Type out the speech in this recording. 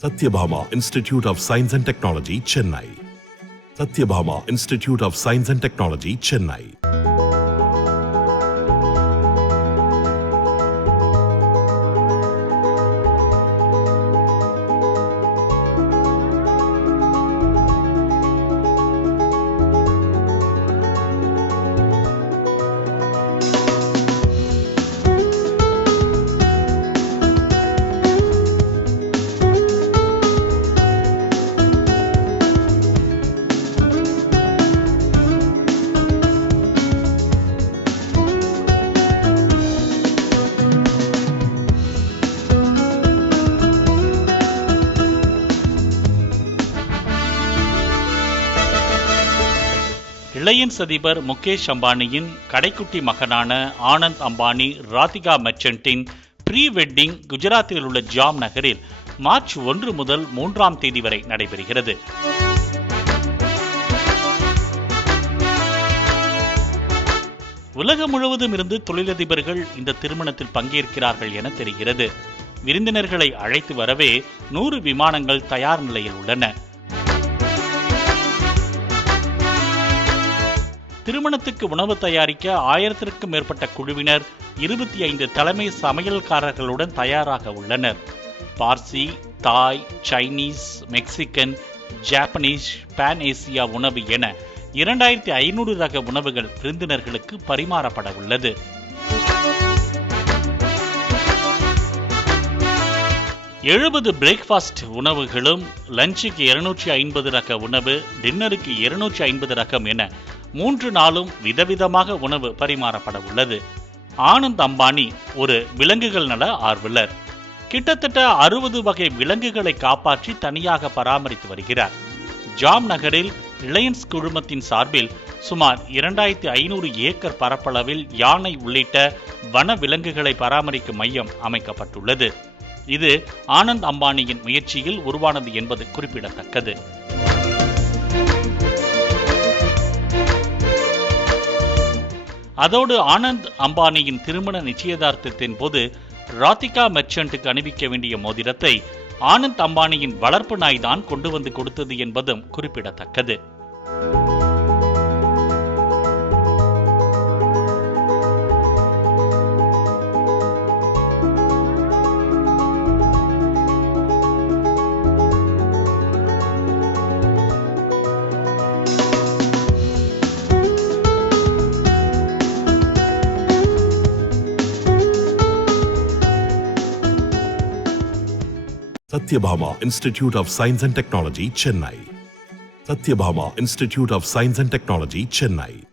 Satyabhama Institute of Science and Technology, Chennai. Satyabhama Institute of Science and Technology, Chennai. Reliance அதிபர் முகேஷ் அம்பானியின் கடைக்குட்டி மகனான Anand Ambani Radhika மெர்ச்சன்ட்டின் pre wedding குஜராத்தில் உள்ள jam நகரில் March 1 முதல் 3ஆம் தேதி வரை நடைபெறுகிறது. உலகம் முழுவதும் இருந்து தொழிலதிபர்கள் இந்த திருமணத்தில் பங்கேற்கிறார்கள் என தெரிகிறது. விருந்தினர்களை அழைத்து வரவே 100 விமானங்கள் தயார் நிலையில் உள்ளன. திருமணத்துக்கு உணவு தயாரிக்க 1000க்கும் மேற்பட்ட குழுவினர் 25 தலைமை சமையல்காரர்களுடன் தயாராக உள்ளனர். பார்சி, தாய், Chinese, Mexican, Japanese, Pan Asia உணவு என 2500 ரக உணவுகள் விருந்தினர்களுக்கு பரிமாறப்பட உள்ளது. பிரேக்ஃபாஸ்ட் உணவுகளும், லஞ்சுக்கு 250 ரக உணவு, டின்னருக்கு 250 ரகம் என 3 நாளும் விதவிதமாக உணவு பரிமாறப்பட உள்ளது. ஆனந்த் அம்பானி ஒரு விலங்குகள் நல ஆர்வலர். கிட்டத்தட்ட 60 வகை விலங்குகளை காப்பாற்றி தனியாக பராமரித்து வருகிறார். ஜாம் நகரில் ரிலையன்ஸ் குழுமத்தின் சார்பில் சுமார் 2500 ஏக்கர் பரப்பளவில் யானை உள்ளிட்ட வன விலங்குகளை பராமரிக்கும் மையம் அமைக்கப்பட்டுள்ளது. இது ஆனந்த் அம்பானியின் முயற்சியில் உருவானது என்பது குறிப்பிடத்தக்கது. அதோடு ஆனந்த் அம்பானியின் திருமண நிச்சயதார்த்தத்தின் போது ராதிகா மெர்ச்சன்ட்டுக்கு அணிவிக்க வேண்டிய மோதிரத்தை ஆனந்த் அம்பானியின் வளர்ப்பு நாய் தான் கொண்டு வந்து கொடுத்தது என்பதும் குறிப்பிடத்தக்கது. Satyabhama Institute of Science and Technology, Chennai. Satyabhama Institute of Science and Technology, Chennai.